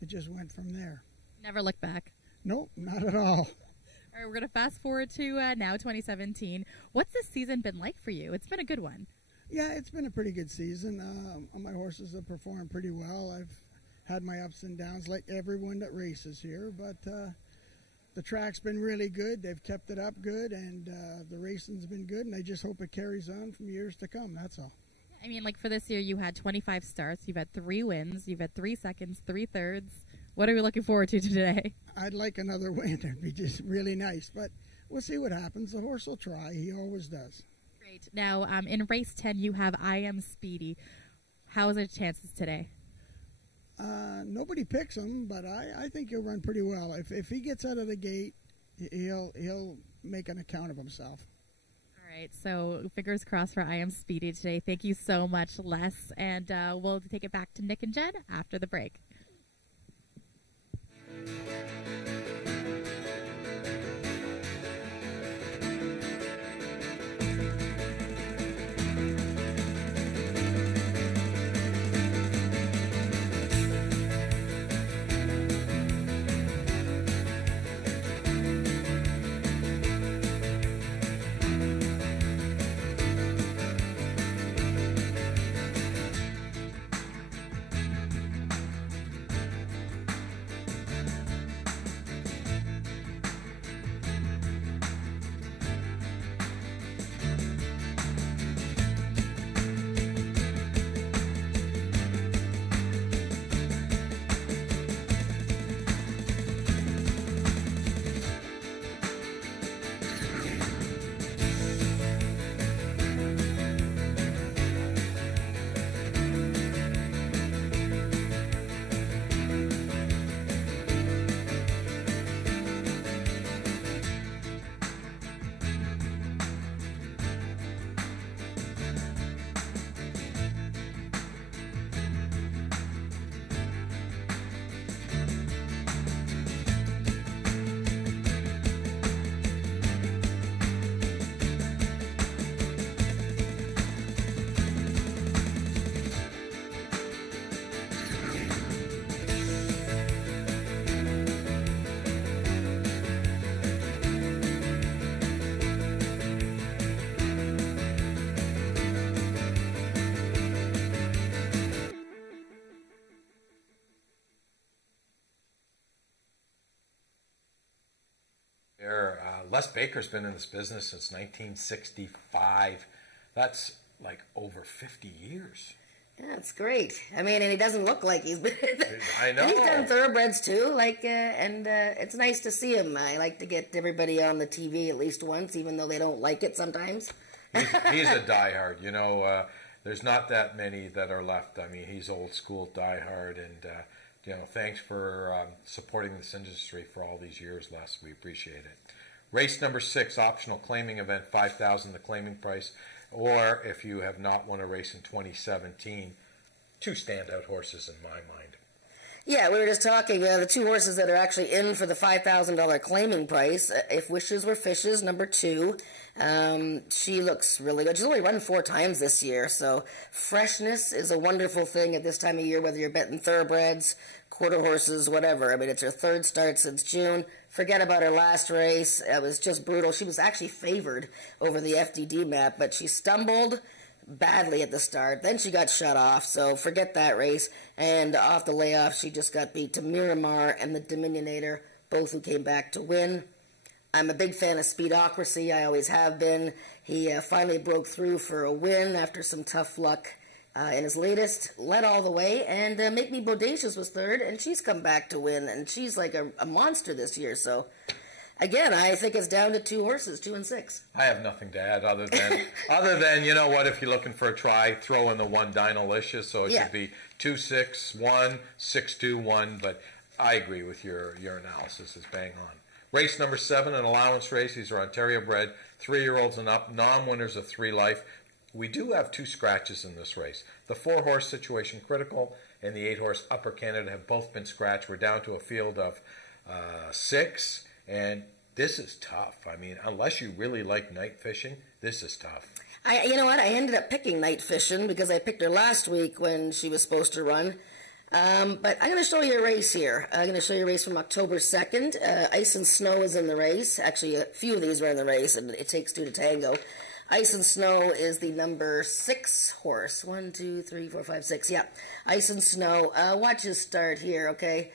it just went from there. Never look back. Nope, not at all. All right, we're going to fast forward to now 2017. What's this season been like for you? It's been a good one. Yeah, it's been a pretty good season. My horses have performed pretty well. I've had my ups and downs like everyone that races here, but the track's been really good. They've kept it up good, and the racing's been good, and I just hope it carries on from years to come. That's all. I mean, like for this year, you had 25 starts. You've had 3 wins. You've had 3 seconds, 3 thirds. What are we looking forward to today? I'd like another win. It'd be just really nice, but we'll see what happens. The horse will try. He always does. Great. Now, in race 10, you have I Am Speedy. How's his chances today? Nobody picks him, but I think he'll run pretty well. If he gets out of the gate, he'll make an account of himself. All right, so fingers crossed for I Am Speedy today. Thank you so much, Les, and we'll take it back to Nick and Jen after the break. Les Baker's been in this business since 1965. That's like over 50 years. Yeah, it's great. I mean, and he doesn't look like he's been. I know. And he's done thoroughbreds too. Like, and it's nice to see him. I like to get everybody on the TV at least once, even though they don't like it sometimes. He's a diehard. You know, there's not that many that are left. I mean, he's old school diehard, and you know, thanks for supporting this industry for all these years, Les. We appreciate it. Race number 6, optional claiming event, $5,000 the claiming price. Or if you have not won a race in 2017, 2 standout horses in my mind. Yeah, we were just talking, the 2 horses that are actually in for the $5,000 claiming price. If Wishes Were Fishes, number 2. She looks really good. She's only run 4 times this year, so freshness is a wonderful thing at this time of year, whether you're betting thoroughbreds, quarter horses, whatever. I mean, it's her 3rd start since June. Forget about her last race. It was just brutal. She was actually favored over the FDD map, but she stumbled badly at the start. Then she got shut off, so forget that race. And off the layoff, she just got beat to Miramar and the Dominionator, both who came back to win. I'm a big fan of Speedocracy. I always have been. He finally broke through for a win after some tough luck in his latest, led all the way, and Make Me Bodacious was 3rd, and she's come back to win, and she's like a monster this year. So, again, I think it's down to 2 horses, 2 and 6. I have nothing to add other than you know what, if you're looking for a try, throw in the 1 Dinalicious, so it should be 2-6-1, 6-2-1, but I agree with your analysis. Is bang on. Race number 7, an allowance race. These are Ontario bred, 3-year-olds and up, non-winners of 3 life. We do have 2 scratches in this race. The 4-horse Situation Critical and the 8-horse Upper Canada have both been scratched. We're down to a field of 6, and this is tough. I mean, unless you really like night fishing, this is tough. You know what? I ended up picking Night Fishing because I picked her last week when she was supposed to run. But I'm going to show you a race here. I'm going to show you a race from October 2nd. Ice and Snow is in the race. Actually, a few of these are in the race, and it takes two to tango. Ice and Snow is the number 6 horse. 1, 2, 3, 4, 5, 6. Yeah, Ice and Snow. Watch his start here, okay?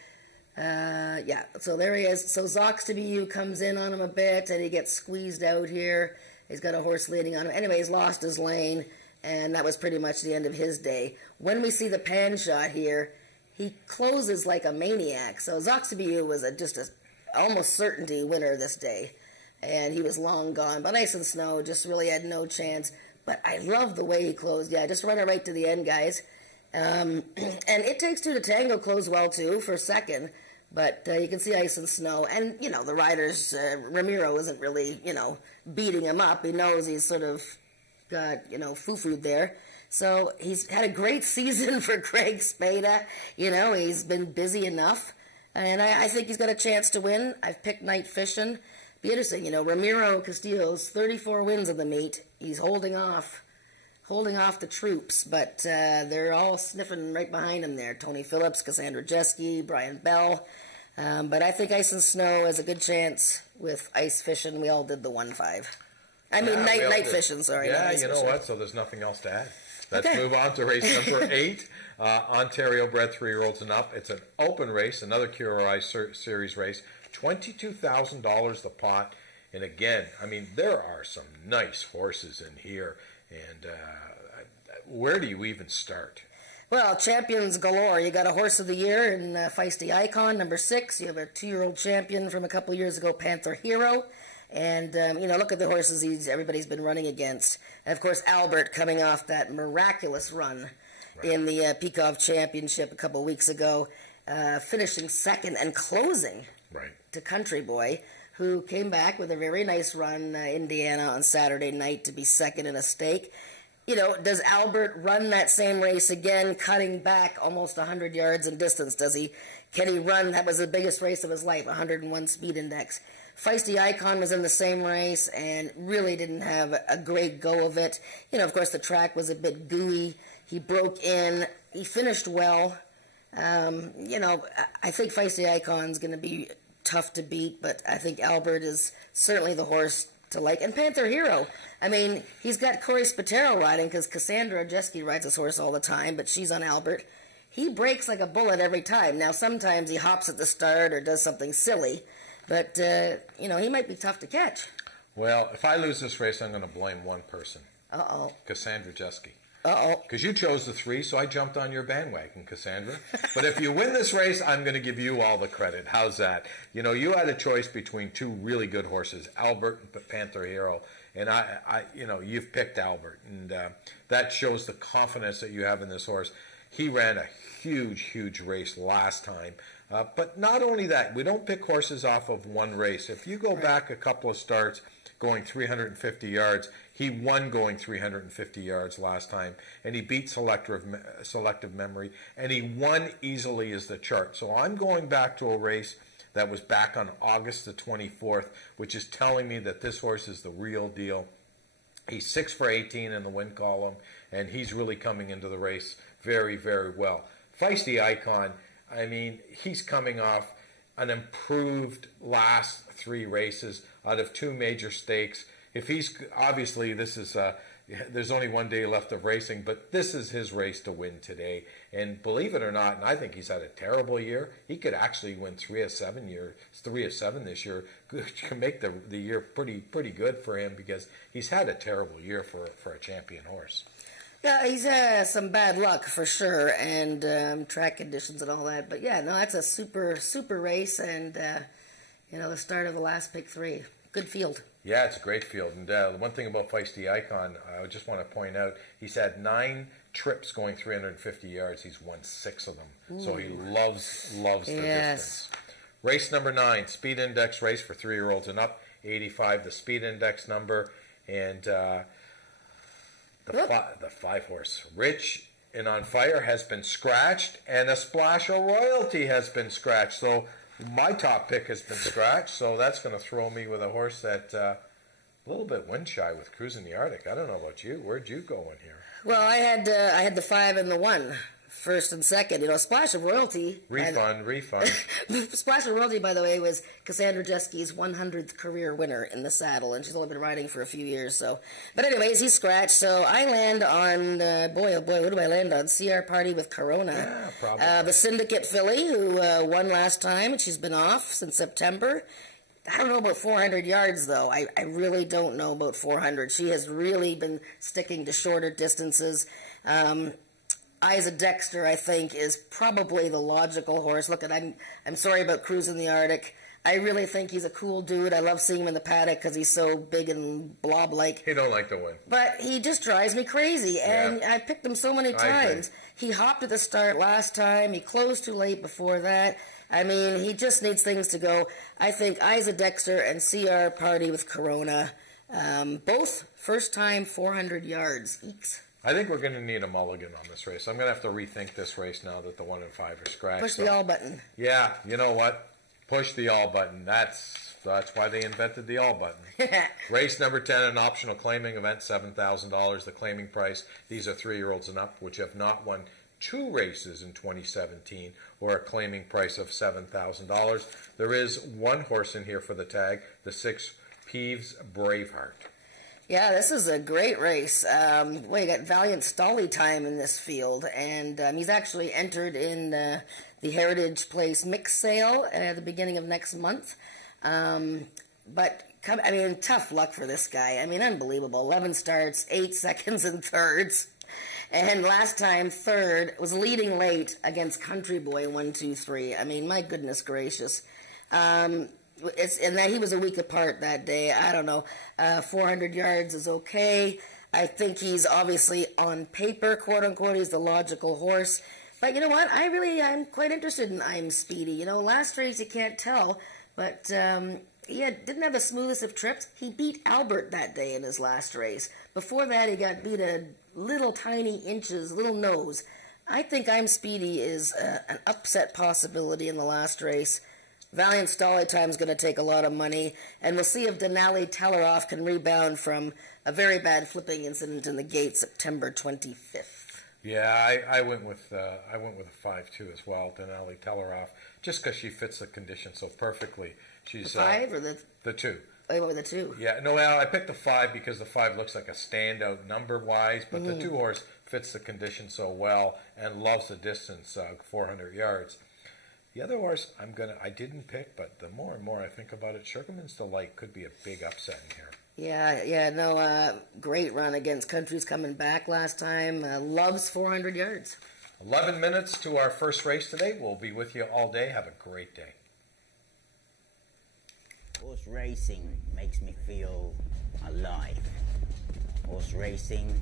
Yeah, so there he is. So Zox to be you comes in on him a bit, and he gets squeezed out here. He's got a horse leading on him. Anyway, he's lost his lane, and that was pretty much the end of his day. When we see the pan shot here, he closes like a maniac. So Zoxabiu was just a almost certainty winner this day. And he was long gone. But Ice and Snow just really had no chance. But I love the way he closed. Yeah, just run it right to the end, guys. And It Takes Two to Tango closed well, too, for second. But you can see Ice and Snow. And, you know, the riders, Ramiro isn't really, you know, beating him up. He knows he's sort of got, you know, foo-fooed there. So he's had a great season for Craig Spada. You know, he's been busy enough. And I think he's got a chance to win. I've picked Night Fishing. Be interesting, you know, Ramiro Castillo's 34 wins of the meet. He's holding off the troops, but they're all sniffing right behind him there. Tony Phillips, Cassandra Jeske, Brian Bell. But I think Ice and Snow has a good chance with Ice Fishing. We all did the 1-5. I mean, night fishing, sorry. Yeah, you know what? So there's nothing else to add. Let's move on to race number 8, Ontario bred 3-year-olds and up. It's an open race, another QRI series race, $22,000 the pot. And again, I mean, there are some nice horses in here. And where do you even start? Well, champions galore. You got a horse of the year in Feisty Icon, number 6. You have a 2-year-old champion from a couple of years ago, Panther Hero. And, you know, look at the horses everybody's been running against. And, of course, Albert coming off that miraculous run in the Peakov Championship a couple of weeks ago, finishing second and closing to Country Boy, who came back with a very nice run Indiana on Saturday night to be second in a stake. You know, does Albert run that same race again, cutting back almost 100 yards in distance? Can he run? That was the biggest race of his life, 101 speed index. Feisty Icon was in the same race and really didn't have a great go of it. You know, of course, the track was a bit gooey. He broke in. He finished well. You know, I think Feisty Icon's going to be tough to beat, but I think Albert is certainly the horse to like. And Panther Hero, I mean, he's got Corey Spatero riding because Cassandra Jeske rides this horse all the time, but she's on Albert. He breaks like a bullet every time. Now, sometimes he hops at the start or does something silly, but, you know, he might be tough to catch. Well, if I lose this race, I'm going to blame one person. Uh-oh. Cassandra Jeske. Uh-oh. Because you chose the 3, so I jumped on your bandwagon, Cassandra. But if you win this race, I'm going to give you all the credit. How's that? You know, you had a choice between 2 really good horses, Albert and Panther Hero. And you know, you've picked Albert. And that shows the confidence that you have in this horse. He ran a huge, huge race last time. But not only that, we don't pick horses off of one race. If you go back a couple of starts going 350 yards, he won going 350 yards last time, and he beat selective memory, and he won easily as the chart. So I'm going back to a race that was back on August the 24th, which is telling me that this horse is the real deal. He's 6 for 18 in the win column, and he's really coming into the race very, very well. Feisty Icon, I mean, he's coming off an improved last 3 races out of 2 major stakes. If he's, obviously, this is, there's only 1 day left of racing, but this is his race to win today. And believe it or not, and I think he's had a terrible year, he could actually win 3 of 7 this year, which can make the year pretty good for him because he's had a terrible year for a champion horse. Yeah, he's had some bad luck for sure, and track conditions and all that. But yeah, no, that's a super race, and you know, the start of the last pick 3, good field. Yeah, it's a great field. And the one thing about Feisty Icon, I just want to point out, he's had 9 trips going 350 yards. He's won 6 of them. Ooh. So he loves the distance. Race number 9, speed index race for 3-year-olds and up. 85, the speed index number, and the 5-horse Rich and On Fire has been scratched, and a Splash of Royalty has been scratched. So my top pick has been scratched, so that's going to throw me with a horse that a little bit wind shy with Cruising the Arctic. I don't know about you. Where'd you go in here? Well, I had the 5 and the 1. first and second. You know, Splash of Royalty. Refund. Splash of Royalty, by the way, was Cassandra Jeske's 100th career winner in the saddle, and she's only been riding for a few years. So, but anyways, he's scratched. So I land on boy, oh boy, what do I land on? CR Party with Corona. Yeah, probably. The Syndicate filly who won last time, and she's been off since September. I don't know about 400 yards, though. I really don't know about 400. She has really been sticking to shorter distances. Isa Dexter, I think, is probably the logical horse. Look, I'm sorry about Cruising the Arctic. I really think he's a cool dude. I love seeing him in the paddock because he's so big and blob-like. He don't like to win. But he just drives me crazy, and I picked him so many times. He hopped at the start last time. He closed too late before that. I mean, he just needs things to go. I think Isa Dexter and CR Party with Corona, both first time 400 yards. Eeks. I think we're going to need a mulligan on this race. I'm going to have to rethink this race now that the 1 and 5 are scratched. Push the all button. Yeah, you know what? Push the all button. That's why they invented the all button. Race number 10, an optional claiming event, $7,000. The claiming price. These are 3-year-olds and up, which have not won 2 races in 2017, or a claiming price of $7,000. There is 1 horse in here for the tag, the 6 Peeves Braveheart. Yeah, this is a great race. Well, you got Valiant Stolly Time in this field, and he's actually entered in the Heritage Place mix sale at the beginning of next month. But, I mean, tough luck for this guy. I mean, unbelievable. 11 starts, 8 seconds and thirds. And last time, third, was leading late against Country Boy 1-2-3. I mean, my goodness gracious. And then he was a week apart that day. I don't know. 400 yards is okay. I think he's obviously on paper, quote unquote, he's the logical horse. But you know what? I'm quite interested in I'm Speedy. You know, last race you can't tell, but he didn't have the smoothest of trips. He beat Albert that day in his last race. Before that, he got beat a little tiny inches, little nose. I think I'm Speedy is an upset possibility in the last race. Valiant Stolly Time's going to take a lot of money, and we'll see if Denali Telleroff can rebound from a very bad flipping incident in the gate September 25th. Yeah, I went with a 5-2 as well, Denali Telleroff, just because she fits the condition so perfectly. She's the 5 or the 2. Oh, you went with the 2? Yeah, no, well, I picked the 5 because the 5 looks like a standout number-wise, but the 2 horse fits the condition so well and loves the distance, 400 yards. The other horse I didn't pick, but the more and more I think about it, Sugarman's Delight could be a big upset in here. Great run against Country's coming back last time. Loves 400 yards. 11 minutes to our first race today. We'll be with you all day. Have a great day. Horse racing makes me feel alive. Horse racing